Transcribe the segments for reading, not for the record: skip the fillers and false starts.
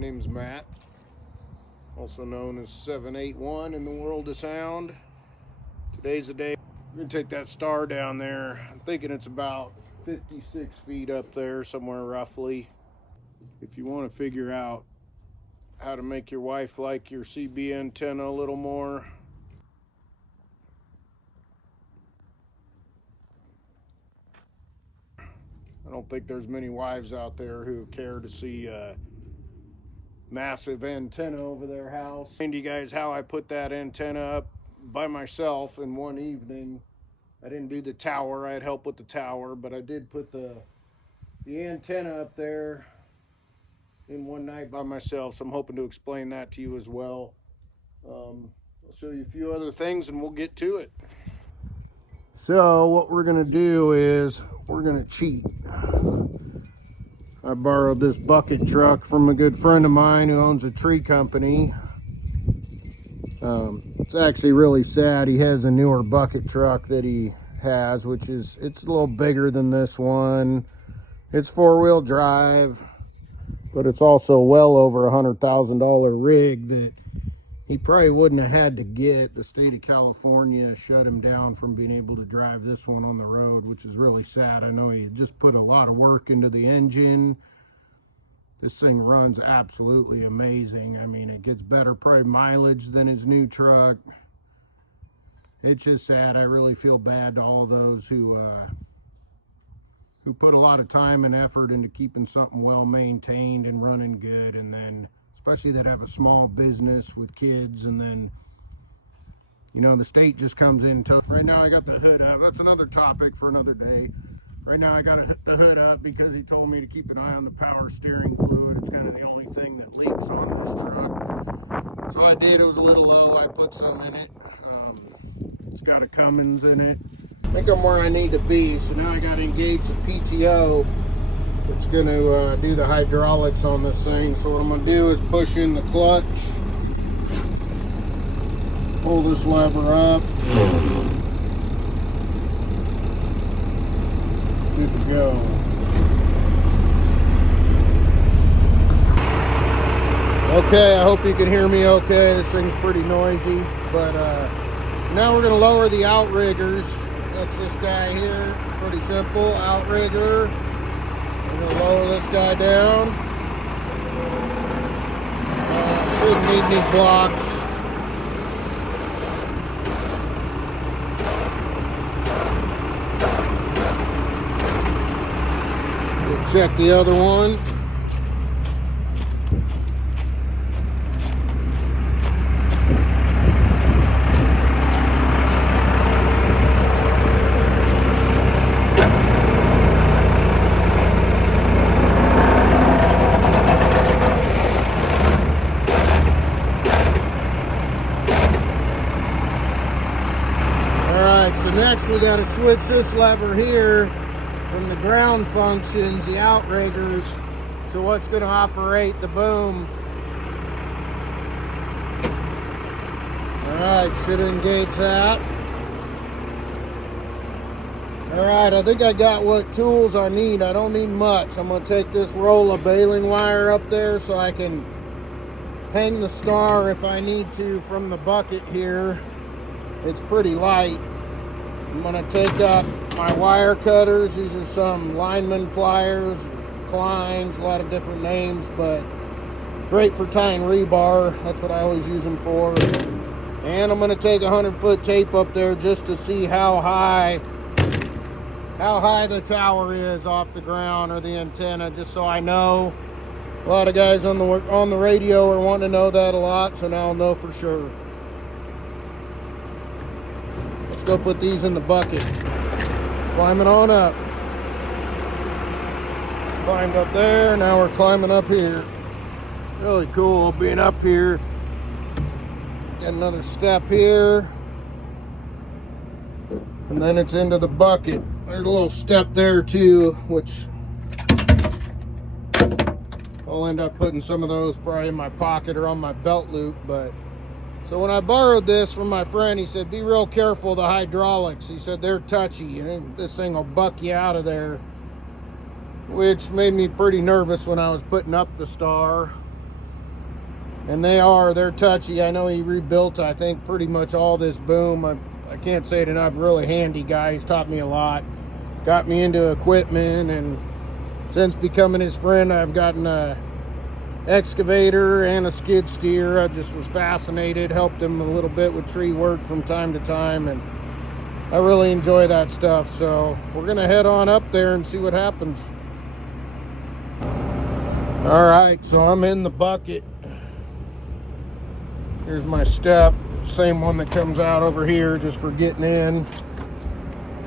name's Matt, also known as 781 in the world of sound. Today's the day we're going to take that star down there. I'm thinking it's about 56 feet up there, somewhere roughly. If you want to figure out how to make your wife like your CB antenna a little more, I don't think there's many wives out there who care to see a massive antenna over their house. I'll explain to you guys how I put that antenna up by myself in one evening. I didn't do the tower, I had help with the tower, but I did put the antenna up there in one night by myself, so I'm hoping to explain that to you as well. I'll show you a few other things and we'll get to it. So what we're gonna do is we're gonna cheat. I borrowed this bucket truck from a good friend of mine who owns a tree company. It's actually really sad. He has a newer bucket truck that he has, which is, it's a little bigger than this one. It's four-wheel drive, but it's also well over $100,000 rig that he probably wouldn't have had to get. The state of California shut him down from being able to drive this one on the road, which is really sad. I know he just put a lot of work into the engine. This thing runs absolutely amazing. I mean, it gets better probably mileage than his new truck. It's just sad. I really feel bad to all those who put a lot of time and effort into keeping something well maintained and running good, and then especially that have a small business with kids, and then, you know, the state just comes in and tells. Right now I got the hood up. That's another topic for another day. Right now I got the hood up because he told me to keep an eye on the power steering fluid. It's kind of the only thing that leaks on this truck. So I did. It was a little low. I put some in it. It's got a Cummins in it. I think I'm where I need to be. So now I got to engage the PTO. It's going to do the hydraulics on this thing. So what I'm going to do is push in the clutch, pull this lever up. Good to go. Okay, I hope you can hear me okay. This thing's pretty noisy, but now we're going to lower the outriggers. That's this guy here. Pretty simple. Outrigger. We're going to lower this guy down. Shouldn't need any blocks. We'll check the other one. So next we got to switch this lever here from the ground functions, the outriggers, to what's going to operate the boom. Alright, should engage that. Alright, I think I got what tools I need. I don't need much. I'm going to take this roll of baling wire up there so I can hang the star if I need to from the bucket here. It's pretty light. I'm going to take up my wire cutters. These are some lineman pliers, Kleins, a lot of different names, but great for tying rebar. That's what I always use them for. And I'm going to take 100-foot tape up there just to see how high the tower is off the ground, or the antenna, just so I know. A lot of guys on the radio are wanting to know that a lot, so now I'll know for sure. Let's go put these in the bucket. Climbing on up. Climbed up there, now we're climbing up here. Really cool being up here. Got another step here. And then it's into the bucket. There's a little step there too, which I'll end up putting some of those probably in my pocket or on my belt loop. But so when I borrowed this from my friend, he said, be real careful of the hydraulics. He said they're touchy and this thing will buck you out of there, which made me pretty nervous when I was putting up the star. And they're touchy. I know he rebuilt, I think, pretty much all this boom. I can't say it enough, really handy guy. He's taught me a lot. Got me into equipment, and since becoming his friend, I've gotten a excavator and a skid steer. I just was fascinated, helped him a little bit with tree work from time to time, and I really enjoy that stuff. So we're gonna head on up there and see what happens. All right, so I'm in the bucket. Here's my step, same one that comes out over here just for getting in.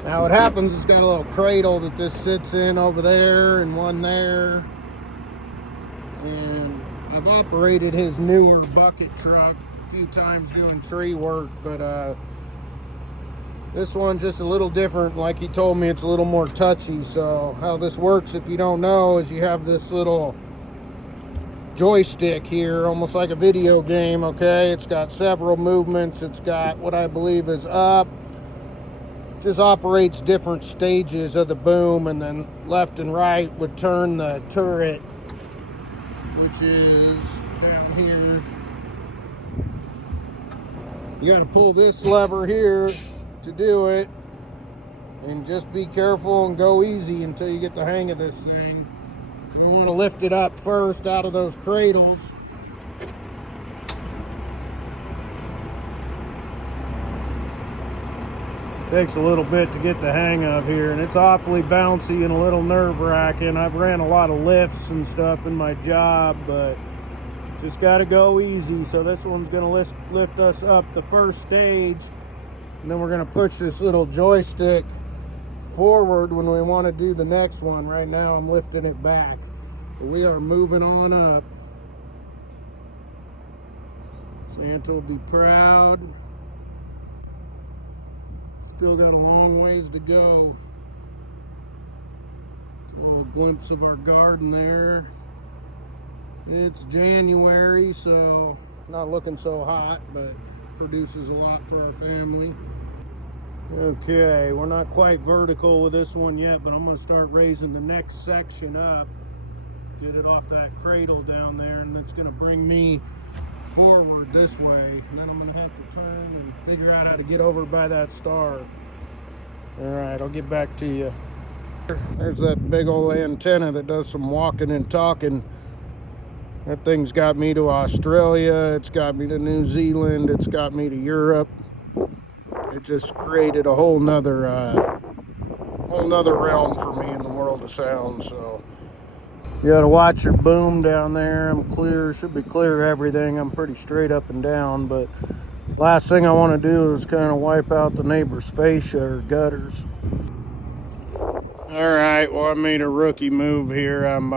Now what happens, it's got a little cradle that this sits in over there and one there. And I've operated his newer bucket truck a few times doing tree work, but this one's just a little different. Like he told me, it's a little more touchy. So how this works, if you don't know, is you have this little joystick here, almost like a video game, okay? It's got several movements. It's got what I believe is up. Just operates different stages of the boom, and then left and right would turn the turret, which is down here. You gotta pull this lever here to do it, and just be careful and go easy until you get the hang of this thing. You want to lift it up first out of those cradles. Takes a little bit to get the hang of here, and it's awfully bouncy and a little nerve-wracking. I've ran a lot of lifts and stuff in my job, but just got to go easy. So this one's going to lift us up the first stage, and then we're going to push this little joystick forward when we want to do the next one. Right now I'm lifting it back. But we are moving on up. Santa will be proud. Still got a long ways to go. A little glimpse of our garden there. It's January, so not looking so hot, but produces a lot for our family. Okay, we're not quite vertical with this one yet, but I'm going to start raising the next section up, get it off that cradle down there, and it's going to bring me forward this way, and then I'm going to have to turn and figure out how to get over by that star. All right, I'll get back to you. There's that big old antenna that does some walking and talking. That thing's got me to Australia, it's got me to New Zealand, it's got me to Europe. It just created a whole nother realm for me in the world of sound. So you gotta watch your boom down there. I'm clear, should be clear everything. I'm pretty straight up and down, but last thing I want to do is kind of wipe out the neighbor's fascia or gutters. All right, well, I made a rookie move here. I'm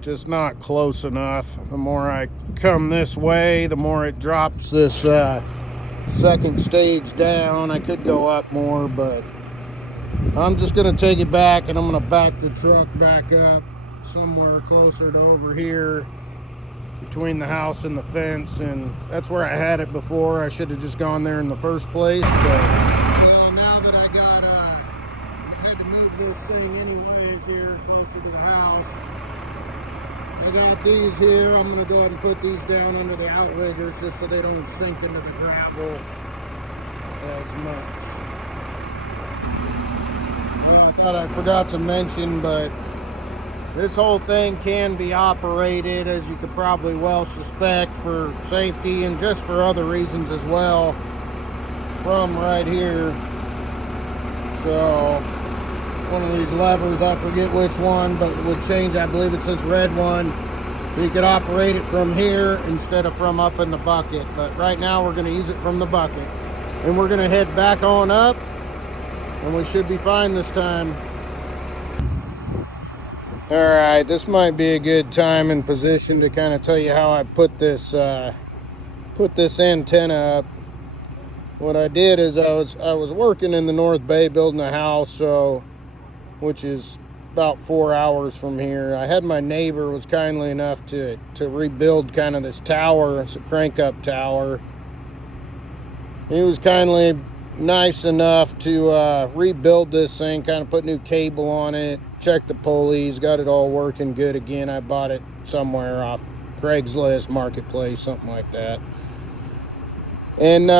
just not close enough. The more I come this way, the more it drops this second stage down. I could go up more, but I'm just gonna take it back, and I'm gonna back the truck back up somewhere closer to over here between the house and the fence, and that's where I had it before. I should have just gone there in the first place, but well, now that I had to move this thing anyways here closer to the house. I got these here. I'm going to go ahead and put these down under the outriggers just so they don't sink into the gravel as much. Well, I thought I forgot to mention, but this whole thing can be operated, as you could probably well suspect, for safety and just for other reasons as well, from right here. So one of these levers, I forget which one, but it would change. I believe it's this red one, so you could operate it from here instead of from up in the bucket. But right now we're going to use it from the bucket, and we're going to head back on up, and we should be fine this time. All right, this might be a good time and position to kind of tell you how I put this antenna up. What I did is I was working in the North Bay building a house, so which is about 4 hours from here. I had my neighbor was kindly enough to rebuild kind of this tower. It's a crank up tower. He was kindly nice enough to rebuild this thing, kind of put new cable on it, check the pulleys, got it all working good again. I bought it somewhere off Craigslist, Marketplace, something like that. And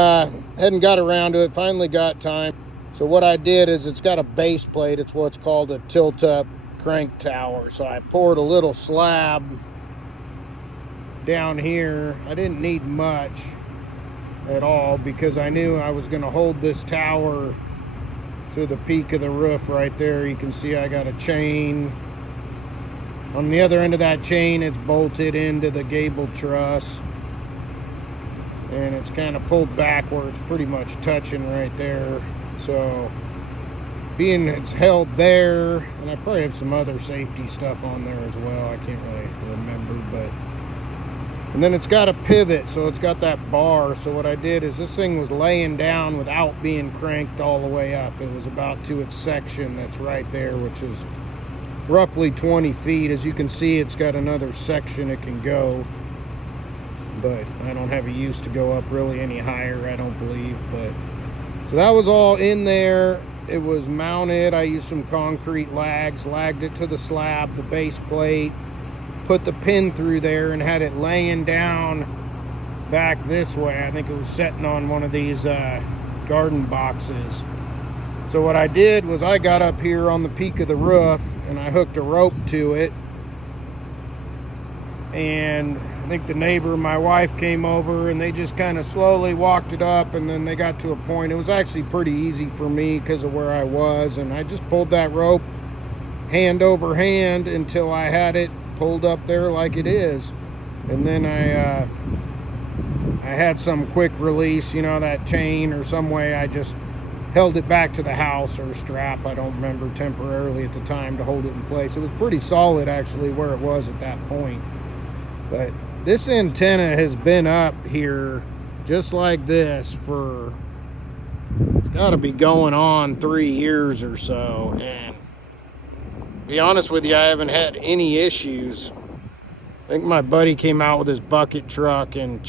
hadn't got around to it, finally got time. So what I did is, it's got a base plate. It's what's called a tilt-up crank tower. So I poured a little slab down here. I didn't need much at all because I knew I was going to hold this tower to the peak of the roof right there. You can see I got a chain. On the other end of that chain, it's bolted into the gable truss, and it's kind of pulled back where it's pretty much touching right there. So being it's held there, and I probably have some other safety stuff on there as well, I can't really remember, but and then it's got a pivot, so it's got that bar. So what I did is, this thing was laying down without being cranked all the way up. It was about to its section that's right there, which is roughly 20 feet. As you can see, it's got another section it can go, but I don't have a use to go up really any higher, I don't believe. But so that was all in there. It was mounted. I used some concrete lagged it to the slab, the base plate, put the pin through there, and had it laying down back this way. I think it was sitting on one of these garden boxes. So what I did was, I got up here on the peak of the roof and I hooked a rope to it, and I think the neighbor, my wife, came over, and they just kind of slowly walked it up, and then they got to a point. It was actually pretty easy for me because of where I was, and I just pulled that rope hand over hand until I had it pulled up there like it is. And then I had some quick release, you know, that chain or some way. I just held it back to the house, or strap, I don't remember, temporarily at the time, to hold it in place. It was pretty solid actually where it was at that point. But this antenna has been up here just like this for, it's got to be going on 3 years or so, and to be honest with you, I haven't had any issues. I think my buddy came out with his bucket truck and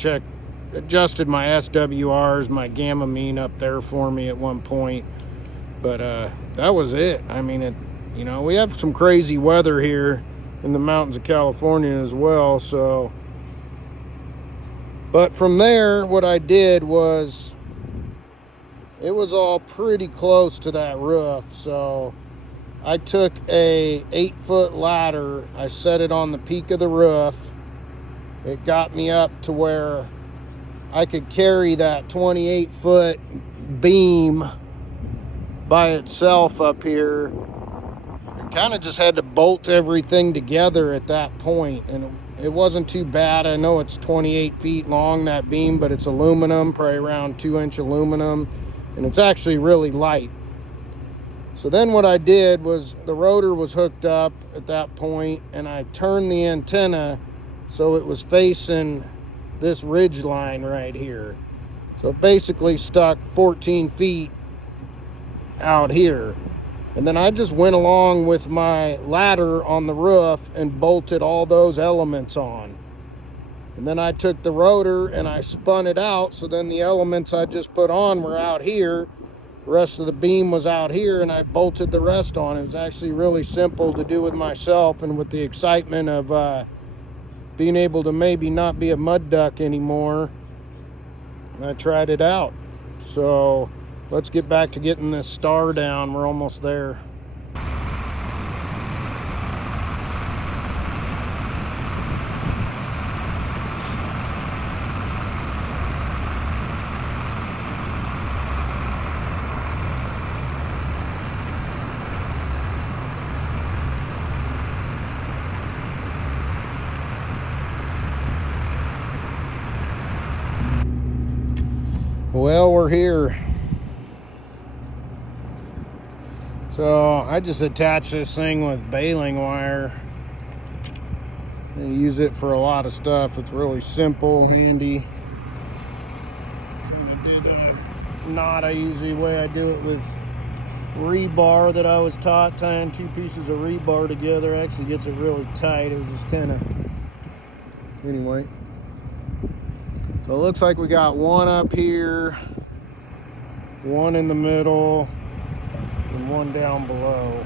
adjusted my SWRs, my gamma mean up there for me at one point, but that was it. I mean, you know, we have some crazy weather here in the mountains of California as well, so. But from there, what I did was, it was all pretty close to that roof, so I took a 8-foot ladder, I set it on the peak of the roof. It got me up to where I could carry that 28-foot beam by itself up here. I kind of just had to bolt everything together at that point, and it wasn't too bad. I know it's 28 feet long, that beam, but it's aluminum, probably around 2-inch aluminum, and it's actually really light. So then what I did was, the rotor was hooked up at that point, and I turned the antenna so it was facing this ridge line right here. So it basically stuck 14 feet out here. And then I just went along with my ladder on the roof and bolted all those elements on. And then I took the rotor and I spun it out, so then the elements I just put on were out here. The rest of the beam was out here, and I bolted the rest on. It was actually really simple to do with myself, and with the excitement of being able to maybe not be a mud duck anymore, I tried it out. So let's get back to getting this star down. We're almost there. Well, we're here. So I just attached this thing with baling wire. I use it for a lot of stuff. It's really simple, handy. And I did a knot. I usually, the way I do it with rebar that I was taught, tying 2 pieces of rebar together actually gets it really tight. It was just kind of, anyway. So it looks like we got one up here, one in the middle, and one down below.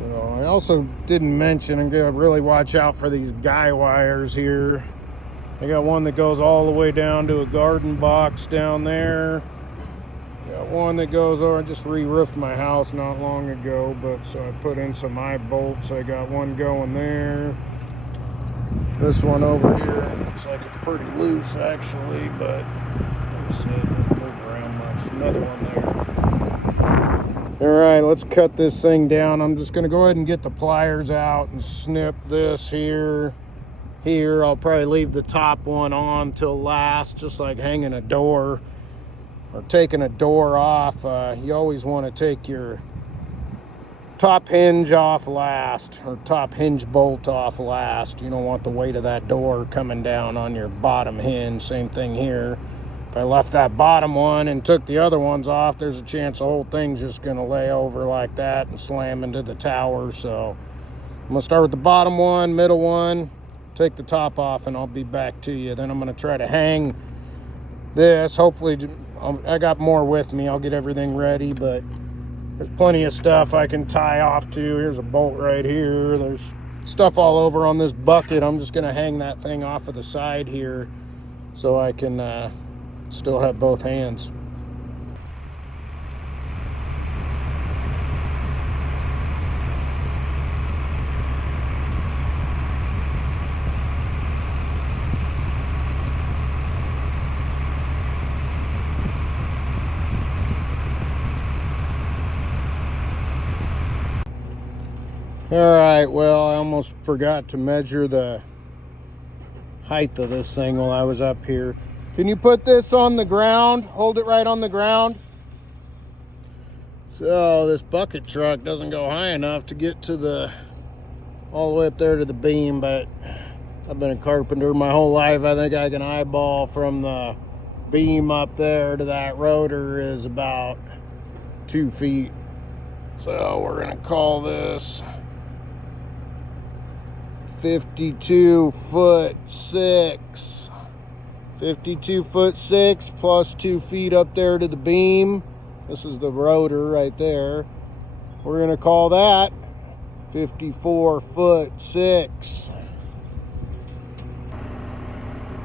So I also didn't mention, I'm gonna really watch out for these guy wires here. I got one that goes all the way down to a garden box down there. Got one that goes over. I just re-roofed my house not long ago, but so I put in some eye bolts. I got one going there. This one over here looks like it's pretty loose actually, but like I said, it doesn't move around much. Another one there. All right, let's cut this thing down. I'm just gonna go ahead and get the pliers out and snip this here. I'll probably leave the top one on till last, just like hanging a door or taking a door off. You always want to take your top hinge off last, or top hinge bolt off last. You don't want the weight of that door coming down on your bottom hinge. Same thing here. If I left that bottom one and took the other ones off, there's a chance the whole thing's just going to lay over like that and slam into the tower. So I'm going to start with the bottom one, middle one, take the top off, and I'll be back to you. Then I'm going to try to hang this. Hopefully, I got more with me. I'll get everything ready, but there's plenty of stuff I can tie off to. Here's a bolt right here. There's stuff all over on this bucket. I'm just going to hang that thing off of the side here so I can still have both hands. All right, well, I almost forgot to measure the height of this thing while I was up here. Can you put this on the ground? Hold it right on the ground. So this bucket truck doesn't go high enough to get to all the way up there to the beam, but I've been a carpenter my whole life. I think I can eyeball from the beam up there to that rotor is about 2 feet. So we're gonna call this 52 foot 6. 52 foot 6 plus 2 feet up there to the beam. This is the rotor right there. We're gonna call that 54 foot 6.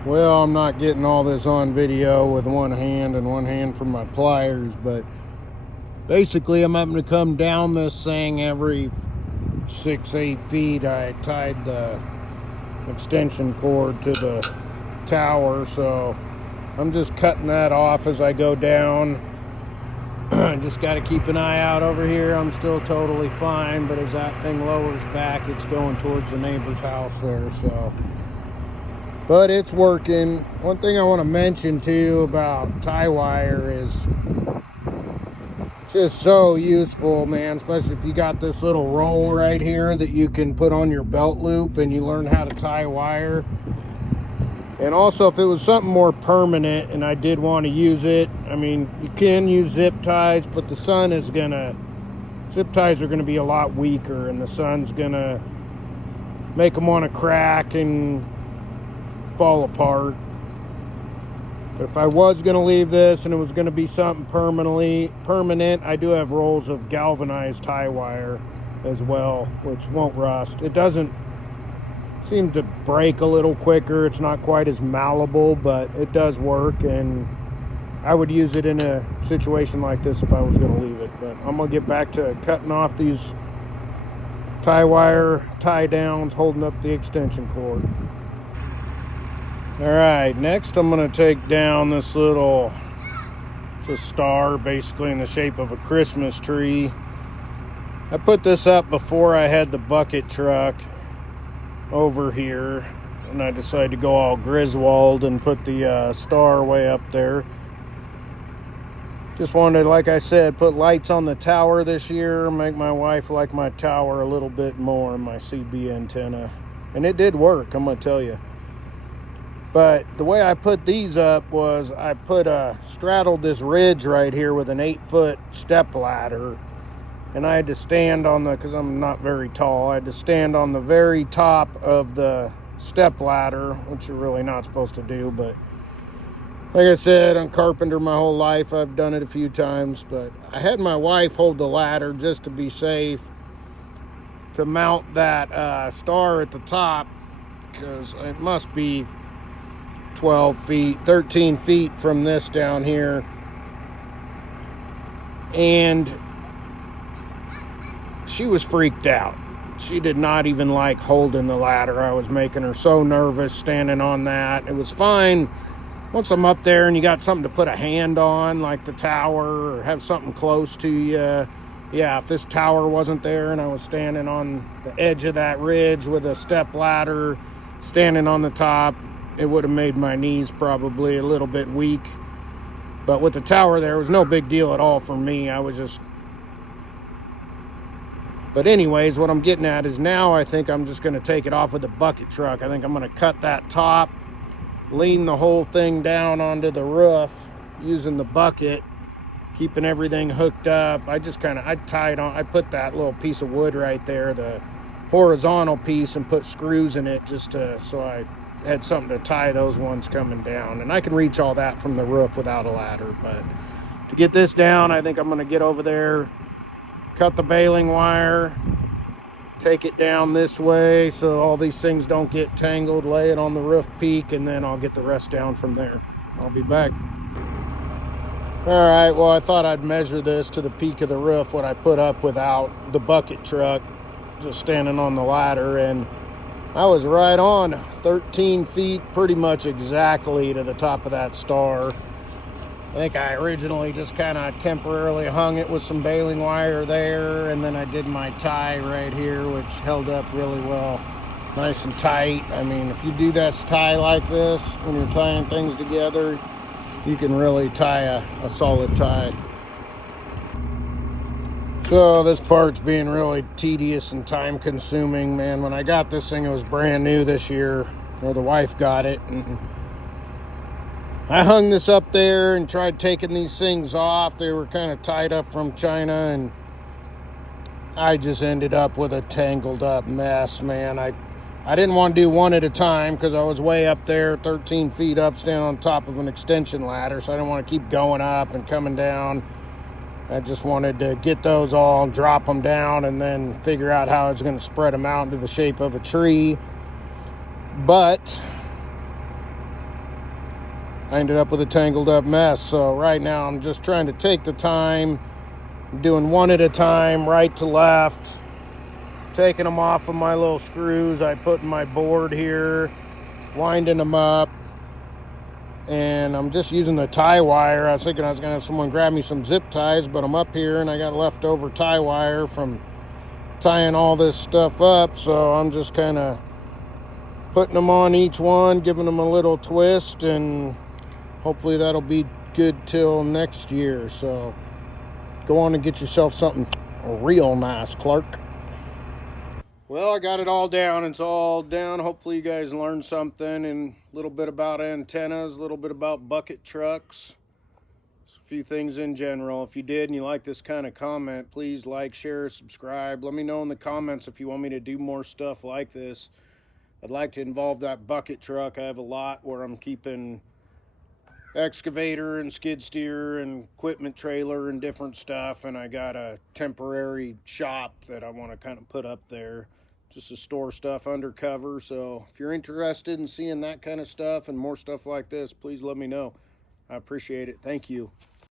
Well, I'm not getting all this on video with one hand and one hand for my pliers, but basically I'm having to come down this thing every 6-8 feet. I tied the extension cord to the tower, so I'm just cutting that off as I go down. Just got to keep an eye out over here. I'm still totally fine, but as that thing lowers back, it's going towards the neighbor's house there, so. But it's working. One thing I want to mention too about tie wire is just so useful, man, especially if you got this little roll right here that you can put on your belt loop and you learn how to tie wire. And also, if it was something more permanent and I did want to use it, I mean, you can use zip ties, but the sun is zip ties are gonna be a lot weaker, and the sun's gonna make them want to crack and fall apart. But if I was going to leave this and it was going to be something permanent, I do have rolls of galvanized tie wire as well, which won't rust. It doesn't seem to break a little quicker. It's not quite as malleable, but it does work, and I would use it in a situation like this if I was going to leave it. But I'm going to get back to cutting off these tie wire tie downs, holding up the extension cord. All right, next I'm going to take down this little, it's a star basically in the shape of a Christmas tree. I put this up before I had the bucket truck over here, and I decided to go all Griswold and put the star way up there. Just wanted to, like I said, put lights on the tower this year, make my wife like my tower a little bit more, my CB antenna. And it did work, I'm going to tell you. But the way I put these up was I straddled this ridge right here with an 8-foot step ladder. And I had to stand on because I'm not very tall, I had to stand on the very top of the step ladder, which you're really not supposed to do. But like I said, I'm a carpenter my whole life. I've done it a few times. But I had my wife hold the ladder just to be safe. to mount that star at the top, because it must be 12 feet, 13 feet from this down here. And she was freaked out. She did not even like holding the ladder. I was making her so nervous standing on that. It was fine once I'm up there and you got something to put a hand on, like the tower, or have something close to you. Yeah, if this tower wasn't there and I was standing on the edge of that ridge with a step ladder, standing on the top, it would have made my knees probably a little bit weak. But with the tower there, it was no big deal at all for me. I was just... But anyways, what I'm getting at is now I think I'm just going to take it off with the bucket truck. I think I'm going to cut that top, lean the whole thing down onto the roof using the bucket, keeping everything hooked up. I tied on, I put that little piece of wood right there, the horizontal piece, and put screws in it just to, so I had something to tie those ones coming down. And I can reach all that from the roof without a ladder. But to get this down, I think I'm going to get over there, cut the baling wire, take it down this way so all these things don't get tangled, lay it on the roof peak, and then I'll get the rest down from there. I'll be back. All right, well, I thought I'd measure this to the peak of the roof, what I put up without the bucket truck, just standing on the ladder, and I was right on 13 feet, pretty much exactly to the top of that star. I think I originally just kind of temporarily hung it with some baling wire there, and then I did my tie right here, which held up really well, nice and tight. I mean, if you do this tie like this, when you're tying things together, you can really tie a solid tie. So this part's being really tedious and time consuming, man. When I got this thing, it was brand new this year, or the wife got it, and I hung this up there and tried taking these things off. They were kind of tied up from China, and I just ended up with a tangled up mess, man. I didn't want to do one at a time because I was way up there, 13 feet up, standing on top of an extension ladder, so I didn't want to keep going up and coming down. I just wanted to get those all, drop them down, and then figure out how I was going to spread them out into the shape of a tree. But I ended up with a tangled up mess. So right now I'm just trying to take the time, doing one at a time, right to left, taking them off of my little screws I put in my board here, winding them up, and I'm just using the tie wire. I was thinking I was gonna have someone grab me some zip ties, but I'm up here and I got leftover tie wire from tying all this stuff up, so I'm just kind of putting them on each one, giving them a little twist, and hopefully that'll be good till next year. So go on and get yourself something real nice, Clark. Well, I got it all down. It's all down. Hopefully you guys learned something, and a little bit about antennas, a little bit about bucket trucks, a few things in general. If you did and you like this kind of comment, please like, share, subscribe. Let me know in the comments if you want me to do more stuff like this. I'd like to involve that bucket truck. I have a lot where I'm keeping excavator and skid steer and equipment trailer and different stuff, and I got a temporary shop that I want to kind of put up there just to store stuff undercover. So if you're interested in seeing that kind of stuff and more stuff like this, please let me know. I appreciate it. Thank you.